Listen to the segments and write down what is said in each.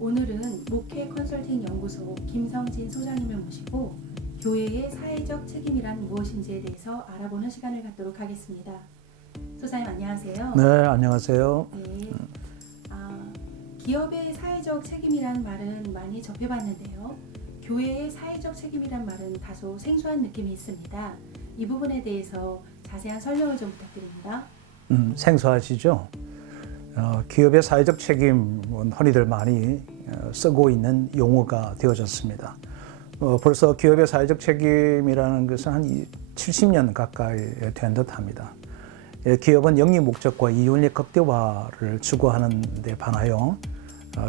오늘은 목회 컨설팅 연구소 김성진 소장님을 모시고 교회의 사회적 책임이란 무엇인지에 대해서 알아보는 시간을 갖도록 하겠습니다. 소장님 안녕하세요. 네, 안녕하세요. 네. 기업의 사회적 책임이란 말은 많이 접해봤는데요. 교회의 사회적 책임이란 말은 다소 생소한 느낌이 있습니다. 이 부분에 대해서 자세한 설명을 좀 부탁드립니다. 생소하시죠? 기업의 사회적 책임은 흔히들 많이 쓰고 있는 용어가 되어졌습니다. 벌써 기업의 사회적 책임이라는 것은 한 70년 가까이 된 듯합니다. 기업은 영리 목적과 이윤의 극대화를 추구하는 데 반하여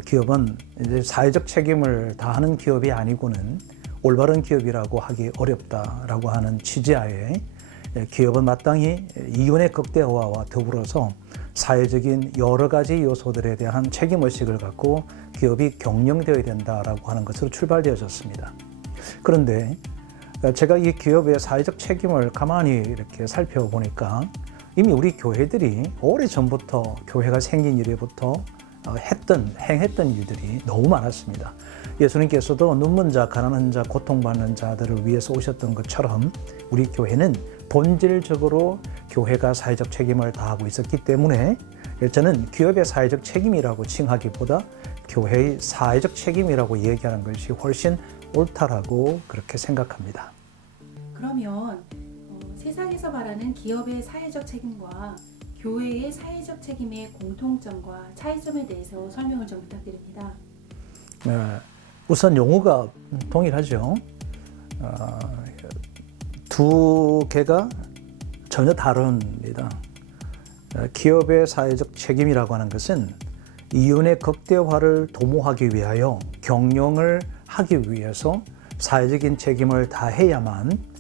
기업은 이제 사회적 책임을 다하는 기업이 아니고는 올바른 기업이라고 하기 어렵다라고 하는 취지하에 기업은 마땅히 이윤의 극대화와 더불어서 사회적인 여러 가지 요소들에 대한 책임의식을 갖고 기업이 경영되어야 된다라고 하는 것으로 출발되어졌습니다. 그런데 제가 이 기업의 사회적 책임을 가만히 이렇게 살펴보니까 이미 우리 교회들이 오래전부터 교회가 생긴 이래부터 행했던 일들이 너무 많았습니다. 예수님께서도 눈먼 자, 가난한 자, 고통받는 자들을 위해서 오셨던 것처럼 우리 교회는 본질적으로 교회가 사회적 책임을 다하고 있었기 때문에 저는 기업의 사회적 책임이라고 칭하기보다 교회의 사회적 책임이라고 얘기하는 것이 훨씬 옳다라고 그렇게 생각합니다. 그러면 세상에서 말하는 기업의 사회적 책임과 교회의 사회적 책임의 공통점과 차이점에 대해서 설명을 좀 부탁드립니다. 우선 용어가 동일하죠. 두 개가 전혀 다릅니다. 기업의 사회적 책임이라고 하는 것은 이윤의 극대화를 도모하기 위하여 경영을 하기 위해서 사회적인 책임을 다해야만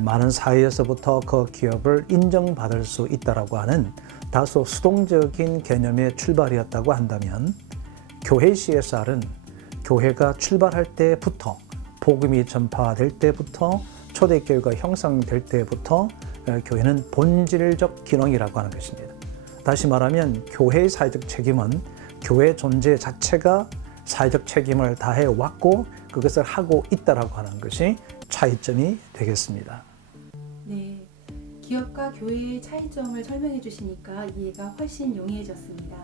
많은 사회에서부터 그 기업을 인정받을 수 있다라고 하는 다소 수동적인 개념의 출발이었다고 한다면, 교회 CSR은 교회가 출발할 때부터, 복음이 전파될 때부터, 초대교회가 형성될 때부터 교회는 본질적 기능이라고 하는 것입니다. 다시 말하면 교회의 사회적 책임은 교회 존재 자체가 사회적 책임을 다해 왔고 그것을 하고 있다라고 하는 것이 차이점이 되겠습니다. 네, 기업과 교회의 차이점을 설명해 주시니까 이해가 훨씬 용이해졌습니다.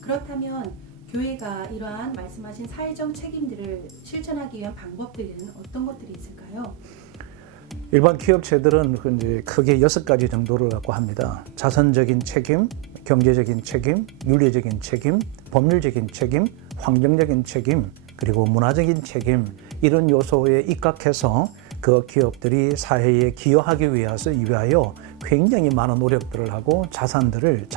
그렇다면 교회가 이러한 말씀하신 사회적 책임들을 실천하기 위한 방법들은 어떤 것들이 있을까요? 일반 기업체들은 이제 크게 6가지 정도를 갖고 합니다. 자선적인 책임, 경제적인 책임, 윤리적인 책임, 법률적인 책임, 환경적인 책임, 그리고 문화적인 책임, 이런 요소에 입각해서 그 기업들이 사회에 기여하기 위하여 굉장히 많은 노력들을 하고 자원들을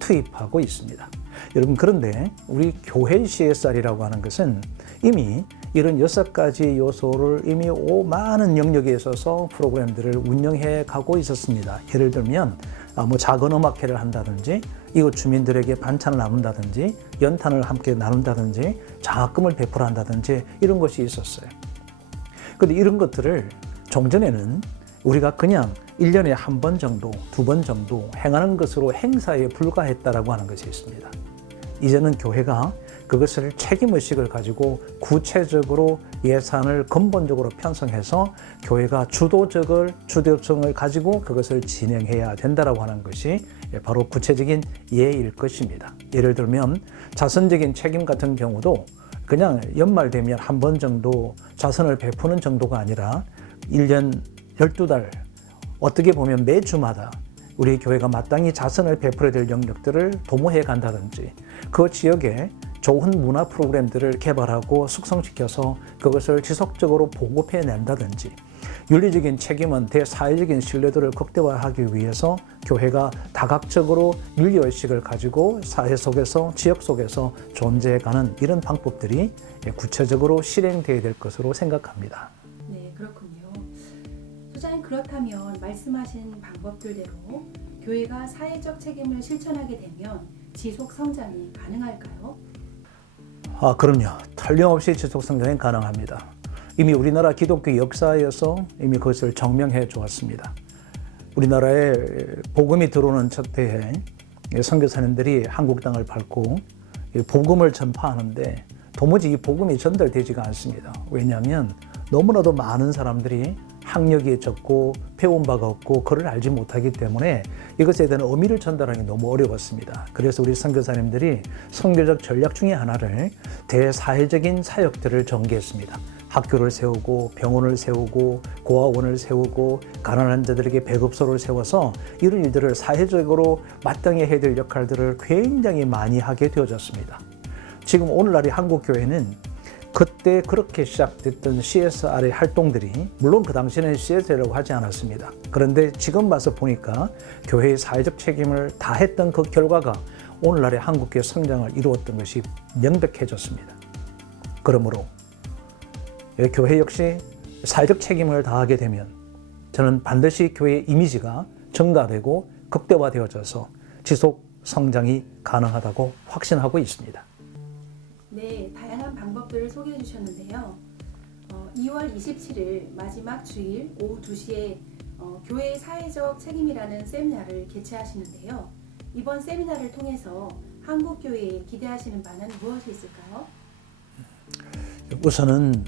투입하고 있습니다. 여러분, 그런데 우리 교회 CSR이라고 하는 것은 이미 이런 6가지 요소를 이미 많은 영역에 있어서 프로그램들을 운영해 가고 있었습니다. 예를 들면 작은 음악회를 한다든지, 이웃 주민들에게 반찬을 나눈다든지, 연탄을 함께 나눈다든지, 장학금을 베풀한다든지 이런 것이 있었어요. 그런데 이런 것들을 종전에는 우리가 그냥 1년에 한 번 정도, 2번 정도 행하는 것으로 행사에 불과했다라고 하는 것이 있습니다. 이제는 교회가 그것을 책임의식을 가지고 구체적으로 예산을 근본적으로 편성해서 교회가 주도성을 가지고 그것을 진행해야 된다라고 하는 것이 바로 구체적인 예일 것입니다. 예를 들면 자선적인 책임 같은 경우도 그냥 연말 되면 한 번 정도 자선을 베푸는 정도가 아니라 1년 12달, 어떻게 보면 매주마다 우리 교회가 마땅히 자선을 베풀어야 될 영역들을 도모해 간다든지, 그 지역에 좋은 문화 프로그램들을 개발하고 숙성시켜서 그것을 지속적으로 보급해 낸다든지, 윤리적인 책임은 대사회적인 신뢰도를 극대화하기 위해서 교회가 다각적으로 윤리의식을 가지고 사회 속에서, 지역 속에서 존재해가는 이런 방법들이 구체적으로 실행되어야 될 것으로 생각합니다. 네, 그렇군요. 소장님, 그렇다면 말씀하신 방법들대로 교회가 사회적 책임을 실천하게 되면 지속 성장이 가능할까요? 그럼요. 틀림없이 지속 성장이 가능합니다. 이미 우리나라 기독교 역사에서 이미 그것을 증명해 주었습니다. 우리나라에 복음이 들어오는 첫 해에 선교사님들이 한국 땅을 밟고 이 복음을 전파하는데 도무지 이 복음이 전달되지가 않습니다. 왜냐하면 너무나도 많은 사람들이 학력이 적고 배운 바가 없고 그를 알지 못하기 때문에 이것에 대한 의미를 전달하기 너무 어려웠습니다. 그래서 우리 선교사님들이 선교적 전략 중에 하나를 대사회적인 사역들을 전개했습니다. 학교를 세우고 병원을 세우고 고아원을 세우고 가난한 자들에게 배급소를 세워서 이런 일들을 사회적으로 마땅히 해야 될 역할들을 굉장히 많이 하게 되어졌습니다. 지금 오늘날의 한국교회는 그때 그렇게 시작됐던 CSR의 활동들이 물론 그 당시에는 CSR이라고 하지 않았습니다. 그런데 지금 와서 보니까 교회의 사회적 책임을 다했던 그 결과가 오늘날의 한국교회 성장을 이루었던 것이 명백해졌습니다. 그러므로 교회 역시 사회적 책임을 다하게 되면 저는 반드시 교회의 이미지가 증가되고 극대화되어져서 지속 성장이 가능하다고 확신하고 있습니다. 네, 다양한 방법들을 소개해 주셨는데요. 2월 27일 마지막 주일 오후 2시에 교회의 사회적 책임이라는 세미나를 개최하시는데요. 이번 세미나를 통해서 한국교회에 기대하시는 바는 무엇이 있을까요? 우선은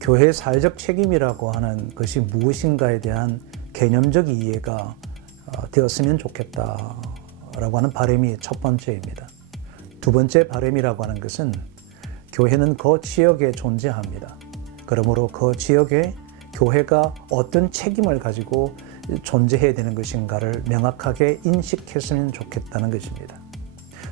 교회의 사회적 책임이라고 하는 것이 무엇인가에 대한 개념적 이해가 되었으면 좋겠다라고 하는 바람이 첫 번째입니다. 두 번째 바람이라고 하는 것은 교회는 그 지역에 존재합니다. 그러므로 그 지역에 교회가 어떤 책임을 가지고 존재해야 되는 것인가를 명확하게 인식했으면 좋겠다는 것입니다.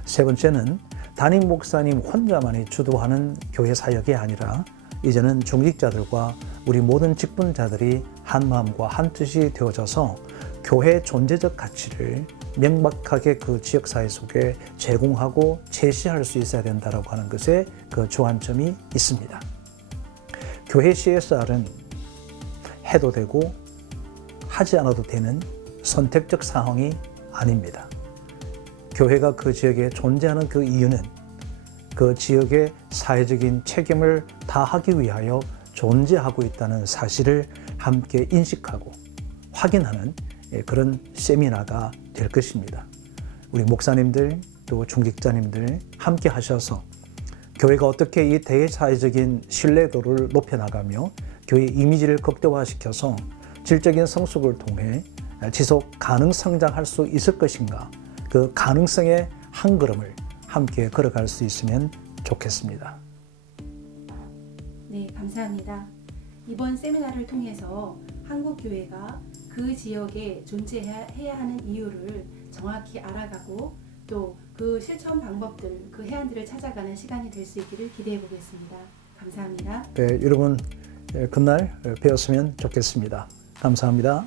세 번째는 담임 목사님 혼자만이 주도하는 교회 사역이 아니라 이제는 중직자들과 우리 모든 직분자들이 한 마음과 한 뜻이 되어져서 교회의 존재적 가치를 명확하게 그 지역사회 속에 제공하고 제시할 수 있어야 된다고 하는 것에 그 주안점이 있습니다. 교회 CSR은 해도 되고 하지 않아도 되는 선택적 상황이 아닙니다. 교회가 그 지역에 존재하는 그 이유는 그 지역의 사회적인 책임을 다하기 위하여 존재하고 있다는 사실을 함께 인식하고 확인하는 그런 세미나가 될 것입니다. 우리 목사님들 또 중직자님들 함께 하셔서 교회가 어떻게 이 대사회적인 신뢰도를 높여나가며 교회 이미지를 극대화시켜서 질적인 성숙을 통해 지속 가능 성장할 수 있을 것인가, 그 가능성의 한 걸음을 함께 걸어갈 수 있으면 좋겠습니다. 네, 감사합니다. 이번 세미나를 통해서 한국교회가 그 지역에 존재해야 하는 이유를 정확히 알아가고 또 그 실천 방법들, 그 해안들을 찾아가는 시간이 될 수 있기를 기대해 보겠습니다. 감사합니다. 네, 여러분 그날 뵈었으면 좋겠습니다. 감사합니다.